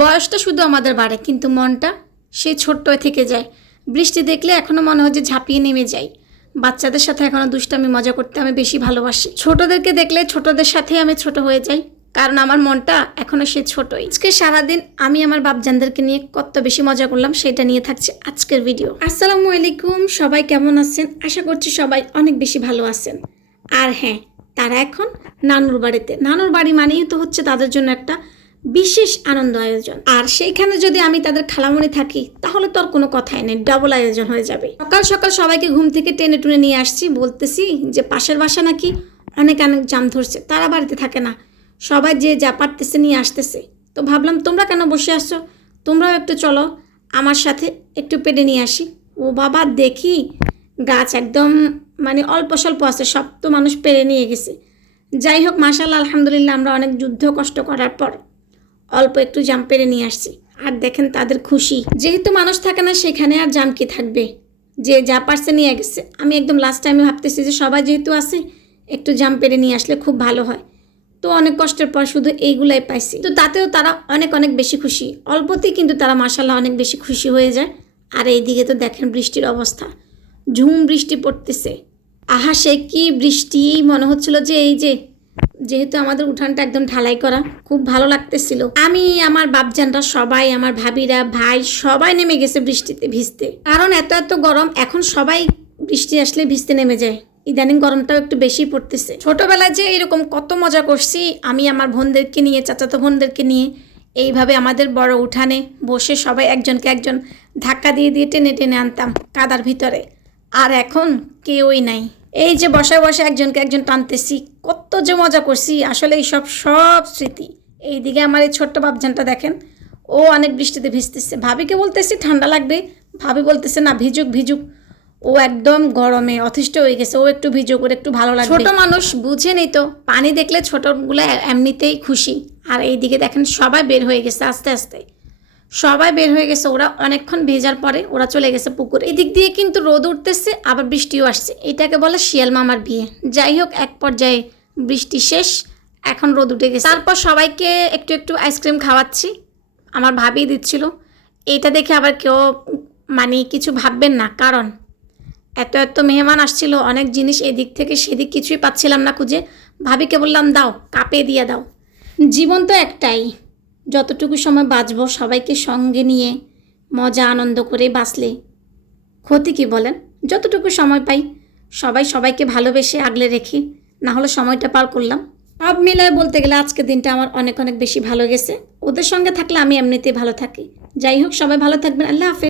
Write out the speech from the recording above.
বয়সটা শুধু আমাদের বাড়ে, কিন্তু মনটা সেই ছোট্ট থেকে যায়। বৃষ্টি দেখলে এখনও মনে হয় যে ঝাঁপিয়ে নেমে যাই। বাচ্চাদের সাথে এখনও দুষ্টামি মজা করতে আমি বেশি ভালোবাসি। ছোটদেরকে দেখলে ছোটদের সাথেই আমি ছোট হয়ে যাই, কারণ আমার মনটা এখনও সে ছোটই। আজকে সারাদিন আমি আমার বাপজানদেরকে নিয়ে কত বেশি মজা করলাম, সেটা নিয়ে থাকছে আজকের ভিডিও। আসসালামু আলাইকুম, সবাই কেমন আছেন? আশা করছি সবাই অনেক বেশি ভালো আছেন। আর হ্যাঁ, তারা এখন নানুর বাড়িতে। নানুর বাড়ি মানেই তো হচ্ছে তাদের জন্য একটা বিশেষ আনন্দ আয়োজন। আর সেইখানে যদি আমি তাদের খালামণি থাকি তাহলে তো আর কোনো কথাই নেই, ডাবল আয়োজন হয়ে যাবে। সকাল সকাল সবাইকে ঘুম থেকে টেনে টুনে নিয়ে আসছি, বলতেছি যে পাশের বাসা নাকি অনেক জাম ধরছে, তারা বাড়িতে থাকে না, সবাই যে যা পারতেছে নিয়ে আসতেছে। তো ভাবলাম তোমরা কেন বসে আসছো, তোমরাও একটু চলো আমার সাথে, একটু পেড়ে নিয়ে আসি। ও বাবা, দেখি গাছ একদম অল্প স্বল্প আছে, সব তো মানুষ পেরে নিয়ে গেছে। যাই হোক, মাশাআল্লাহ আলহামদুলিল্লাহ, আমরা অনেক যুদ্ধ কষ্ট করার পর অল্প একটু জাম পেরে নিয়ে আসছি। আর দেখেন তাদের খুশি, যেহেতু মানুষ থাকে না সেখানে আর জাম কি থাকবে, যে যা পারছে নিয়ে গেছে। আমি একদম লাস্ট টাইমে ভাবতেছি যে সবাই যেহেতু আছে একটু জাম পেরে নিয়ে আসলে খুব ভালো হয়। তো অনেক কষ্টের পর শুধু এইগুলাই পাইছি, তো তাতেও তারা অনেক অনেক বেশি খুশি। অল্পতেই কিন্তু তারা মাশাআল্লাহ অনেক বেশি খুশি হয়ে যায়। আর এইদিকে তো দেখেন বৃষ্টির অবস্থা, ঝুম বৃষ্টি পড়তেছে। আহা, সে কি বৃষ্টি! মনে হচ্ছিল যে যেহেতু আমাদের উঠানটা একদম ঢালাই করা, খুব ভালো লাগতেছিল। আমি, আমার বাপজানরা সবাই, আমার ভাবিরা, ভাই সবাই নেমে গেছে বৃষ্টিতে ভিজতে, কারণ এত এত গরম। এখন সবাই বৃষ্টি আসলে ভিজতে নেমে যায়। ইদানিং গরমটাও একটু বেশি পড়তেছে। ছোটবেলায় যে এরকম কত মজা করছি আমি আমার বোনদেরকে নিয়ে, চাচাতো বোনদেরকে নিয়ে, এইভাবে আমাদের বড় উঠানে বসে সবাই একজনকে একজন ধাক্কা দিয়ে দিয়ে টেনে টেনে আনতাম কাদার ভিতরে। আর এখন কেউই নাই, এই যে বসায় বসায় একজনকে একজন টানতেছি, কত যে মজা করছি। আসলে এই সব স্মৃতি। এইদিকে আমার এই ছোট্ট বাপজানটা দেখেন, ও অনেক বৃষ্টিতে ভিজতেছে। ভাবিকে বলতেছি ঠান্ডা লাগবে, ভাবি বলতেছে না, ভিজুক ভিজুক। ও একদম গরমে অতিষ্ঠ হয়ে গেছে, ও একটু ভিজুক, ওর একটু ভালো লাগবে। ছোট মানুষ বুঝেনি তো, পানি দেখলে ছোটগুলো এমনিতেই খুশি। আর এইদিকে দেখেন সবাই বের হয়ে গেছে, আস্তে আস্তে সবাই বের হয়ে গেছে। ওরা অনেকক্ষণ ভেজার পরে ওরা চলে গেছে পুকুরে। এদিক দিয়ে কিন্তু রোদ উঠতেছে, আবার বৃষ্টিও আসছে। এটাকে বলে শিয়াল মামার বিয়ে। যাই হোক, এক পর্যায়ে বৃষ্টি শেষ, এখন রোদ উঠে গেছে। তারপর সবাইকে একটু একটু আইসক্রিম খাওয়াচ্ছি, আমার ভাবি দিচ্ছিল। এইটা দেখে আবার কেউ কিছু ভাববেন না, কারণ এত এত মেহমান আসছিল, অনেক জিনিস এদিক থেকে সেদিক কিছুই পাচ্ছিলাম না খুঁজে। ভাবিকে বললাম দাও, কাপে দিয়ে দাও। জীবন তো একটাই, যতটুকু সময় বাঁচবো সবাইকে সঙ্গে নিয়ে মজা আনন্দ করে বাঁচলে ক্ষতি কি বলেন? যতটুকু সময় পাই সবাই সবাইকে ভালোবেসে আগলে রেখে না হলে সময়টা পার করলাম। সব মিলায় বলতে গেলে আজকের দিনটা আমার অনেক অনেক বেশি ভালো গেছে। ওদের সঙ্গে থাকলে আমি এমনিতেই ভালো থাকি। যাই হোক, সবাই ভালো থাকবেন। আল্লাহ হাফেজ।